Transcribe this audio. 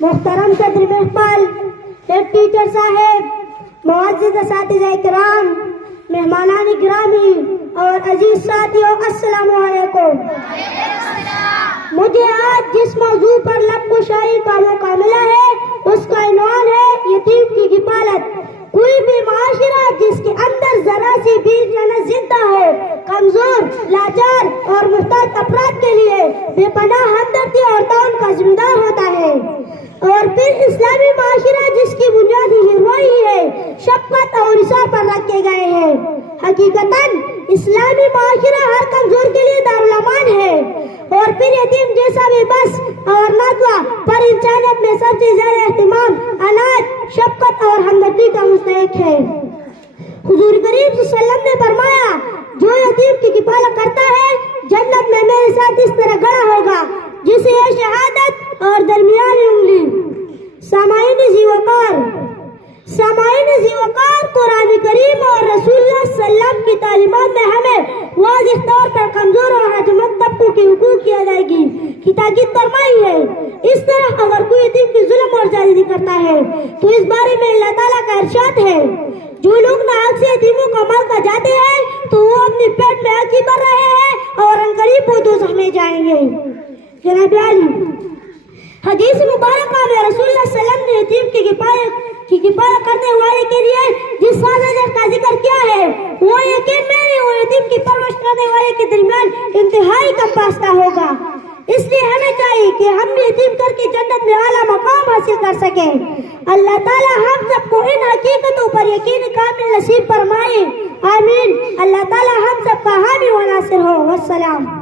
محترم صدر محفل، ہیڈ ٹیچر صاحب، معزز اساتذہ کرام، مہمانان گرامی اور عزیز ساتھیوں، السلام علیکم۔ مجھے آج جس موضوع پر لب کشائی کا موقع ملا ہے اس کا عنوان ہے یتیم کی کفالت۔ کوئی بھی معاشرہ جس کے اندر ذرا سی بھی جنت زندہ ہو، کمزور، لاچار اور محتاج افراد کے لیے بے پناہ ہمدردی اور تعاون کا ذمہ دار ہوتا ہے۔ اور پھر اسلامی معاشرہ جس کی بنیاد ہی وہی ہے، شفقت اور اصرار پر رکھے گئے ہیں۔ حقیقتاً اسلامی معاشرہ ہر کمزور کے لیے دارالامان ہے، اور پھر یتیم جیسا بھی بس اور ناتوا پر انسانیت میں سب سے زیادہ اہتمام، عنایت، شفقت اور ہمدردی کا مستحق ہے۔ حضور کریم صلی اللہ علیہ وسلم نے فرمایا، جو یتیم کی کفالت کرتا ہے جنت میں میرے ساتھ اس طرح کھڑا ہوگا جسے ہے شہادت اور درمیانی انگلی۔ سامعین ذی وقار، قرآن کریم اور رسول اللہ صلی اللہ علیہ وسلم کی تعلیمات میں ہمیں واضح طور پر کمزور اور حاجمند طبقوں کے حقوق کی ادائیگی کی تاکید فرمائی ہے۔ اس طرح اگر کوئی یتیم کی ظلم اور زیادتی کرتا ہے تو اس بارے میں اللہ تعالیٰ کا ارشاد ہے، جو لوگ ناحق سے یتیموں کا مال کھا جاتے ہیں تو وہ اپنے پیٹ میں آگ بھر رہے ہیں اور عنقریب وہ دوزخ میں جائیں گے۔ جناب علی، حدیث مبارکہ میں رسول اللہ صلی اللہ علیہ وسلم نے یتیم کی کفالت کرنے والے کے لیے جس سازش کا ذکر کیا ہے وہ یقین میرے اور یتیم کی پرورش کرنے والے کے درمیان انتہائی کم واسطہ ہوگا۔ اس لیے ہمیں چاہیے کہ ہم بھی یتیم کر کے جنت میں اعلیٰ مقام حاصل کر سکیں۔ اللہ تعالی ہم سب کو ان حقیقتوں پر یقین کامل نصیب فرمائے، آمین۔ اللہ تعالی ہم سب کا حامی و ناصر ہو۔ والسلام۔